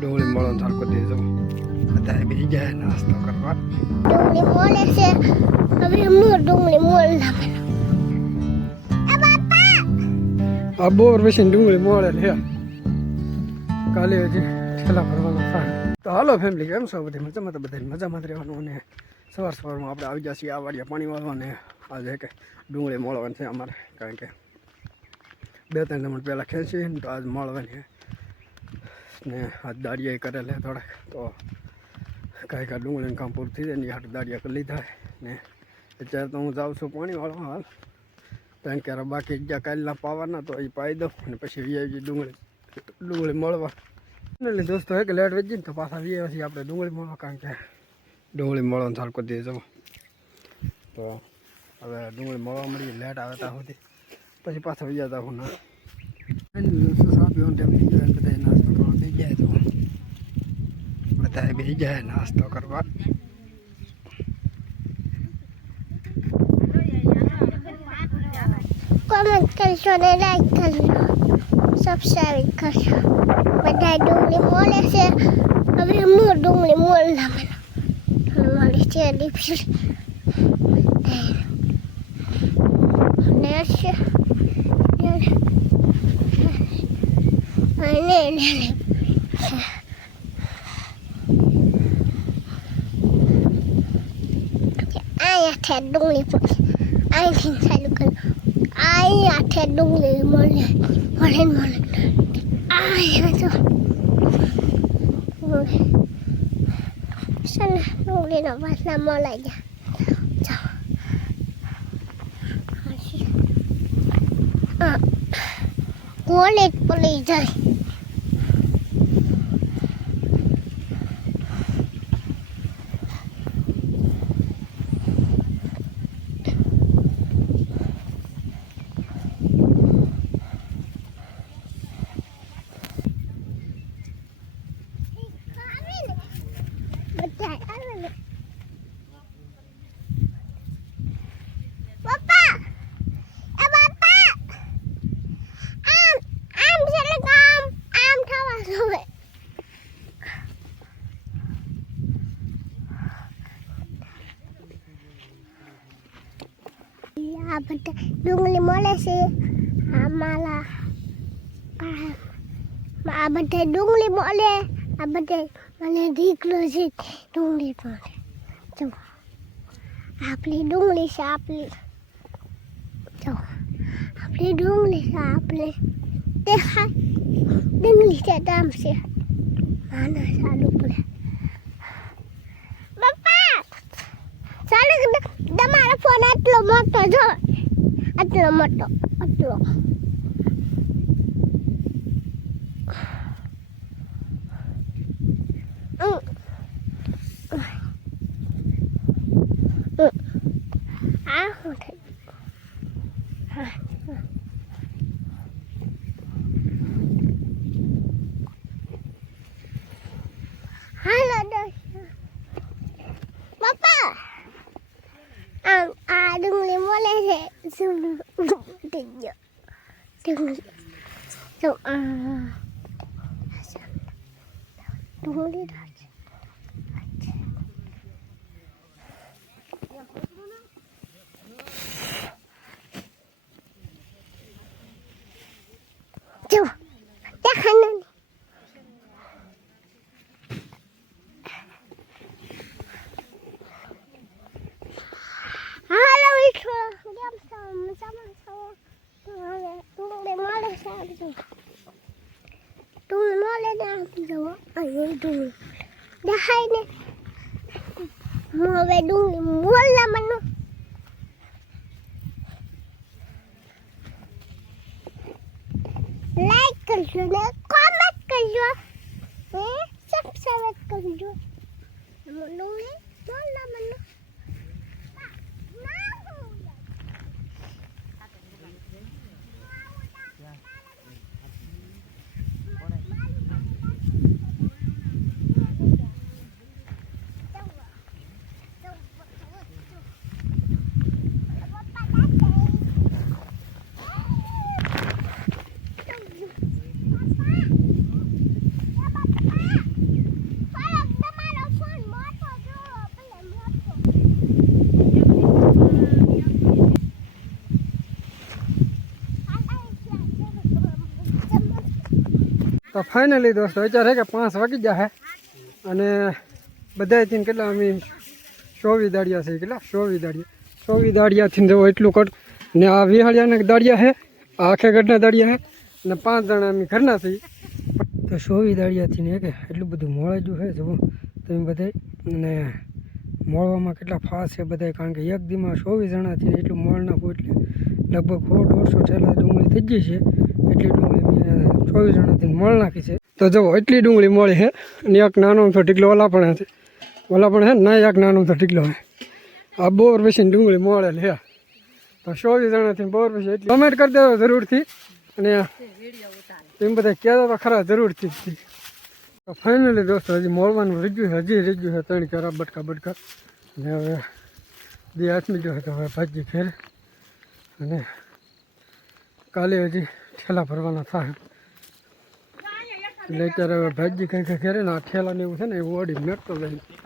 ડુંગળી મળો સરખો દેજો. અત્યારે બી જાય નાસ્તો કરવા. ડુંગળી મોલે છે. હવે હું ડુંગળી મોલ આ બોર પછી ડુંગળી મળે છે. કાલે હજી છેલ્લા ભરવાનો થાય તો હાલો ફેમિલી કેમ છો બધી મજામાં? તો બધા મજામાં રહેવાનું અને સવાર સવારમાં આપણે આવી જશે આ વાડિયા પાણી વાળવાને આજે કે ડુંગળી મળવાની છે અમારે. કારણ કે બે ત્રણ જમણ પહેલાં ખેંચી ને તો આજ મળવાની ને હાથ દાળિયા કરેલા થોડાક. તો કાંઈ કાંઈ ડુંગળીને કામ પૂરું થઈ જાય ને હાથ દાડિયા કરી લીધા ને અત્યારે તો હું જાઉં છું પાણીવાળો હાલ. કારણ કે બાકી જ્યાં કાલના પાવાના તો એ પાઈ દઉં અને પછી વીઆઈજી ડુંગળી ડુંગળી મળવા. એટલે દોસ્તો, એક લેટ વેચી ને તો પાછા વીએ પછી આપણે ડુંગળી મળવા કારણ કે ડુંગળી મળવાનું સારું કરી દઈએ જવું તો હવે ડુંગળી મળવા મળી, લેટ આવે ત્યાં સુધી. પછી પાછા વીજા તા હું ના ચા પીવાનો ટાઈમ ગયો બધા નાસ્તો જાય બધા બે જાય નાસ્તો કરવા. કોમેન્ટ કરશો ને લાઈક કરજો. સબસ્ક્રાઈબ કરશો બધા ડુંગળી મોલે છે. હવે હું ડુંગળી મોલ ના મને મળી છે. ડિપ્સ ને છે ડુંગળી પણ અહીંથી ચાલુ કરું અહીંયા છે ડુંગળી મળે મળે મળે અહીંયા તો છે ને ડુંગળીનો પાછલા મળે ગયા કોલેજ પડી જાય બધા આવે ને પપ્પા એ બાપા આમ આમ છે ને આમ આમ થવા જોવે આ બધા ડુંગળી મળે છે આ માલા આ આ બધા ડુંગળી મળે આ બધા મને દીકરો છે ડુંગળી મળે જો આપણી ડુંગળી છે આપણી જો આપણી ડુંગળી છે આપણે દેખાય ડુંગળી છે દામ છે નાના તમારો ફોન આટલો મોટો જો. આટલો મોટો આટલો. આ શું થયું? હા હાલો દોસ્તો પપ્પા આમ આ ડુંગળી મળે છે શું થઈ ગયો ડુંગળી તો આ ડુંગળી રાખે જો દેખાય ને હાલો વીઠો કેમ છો મજામાં છો હવે ડુંગળી મળે છે આપજો અહીં ડુંગળી દેખાય ને હવે મને લાઈક કરજો ને કોમેન્ટ કરજો. ને સબસ્ક્રાઇબ કરજો. ડુંગળી મોલના મને Papa! ફાઇનલી દોસ્તો, અત્યારે કે પાંચ વાગી ગયા અને અને થઈને કેટલા અમે ચોવી દાડિયા છે, કેટલા? ચોવી દાડિયા ચોવી દાડિયાથી જવો એટલું કટ. ને આ વિહાળિયાના દાડિયા છે આખે ગઢના દાડિયા છે ને પાંચ જણા અમે ઘરના છીએ. તો ચોવી દાડિયાથી ને કે એટલું બધું મોળાજું છે જુઓ. તમે બધા અને મોળવામાં કેટલા ફાસ છે બધા કારણ કે એક દીમાં ચોવીસ જણાથી એટલું મોળ નાખવું એટલે લગભગ સો દોઢસો છેલ્લા ડુંગળી થઈ ગઈ છે. એટલે ચોવીસ જણાથી મળ નાખી છે. તો જો, એટલી ડુંગળી મળી છે, અને એક નાનો તો ઢીકલો ઓલા પણ છે. ઓલા પણ છે ના એક નાનો તો ઢીકલો છે. આ બોર પછી ડુંગળી મળેલી છે. તો ચોવીસ જણાથી બોર પછી એટલી. કમેન્ટ કરી દેવો જરૂરથી. અને એમ બધા કહેતા તો ખરા, જરૂરથી તો ફાઇનલી દોસ્તો, હજી મોળવાનું રીજ્યું છે, હજી રીજ્યું છે, ત્રણ કરા બટકા બટકા. અને હવે બે હાથમી જો તો હવે ભાજી ફેર. અને કાલે હજી ઠેલા ભરવાના થાય. એટલે અત્યારે ભાજી કંઈ કંઈ ફેરે ને ને એવું છે ને એવું ઓડી મેળતો જાય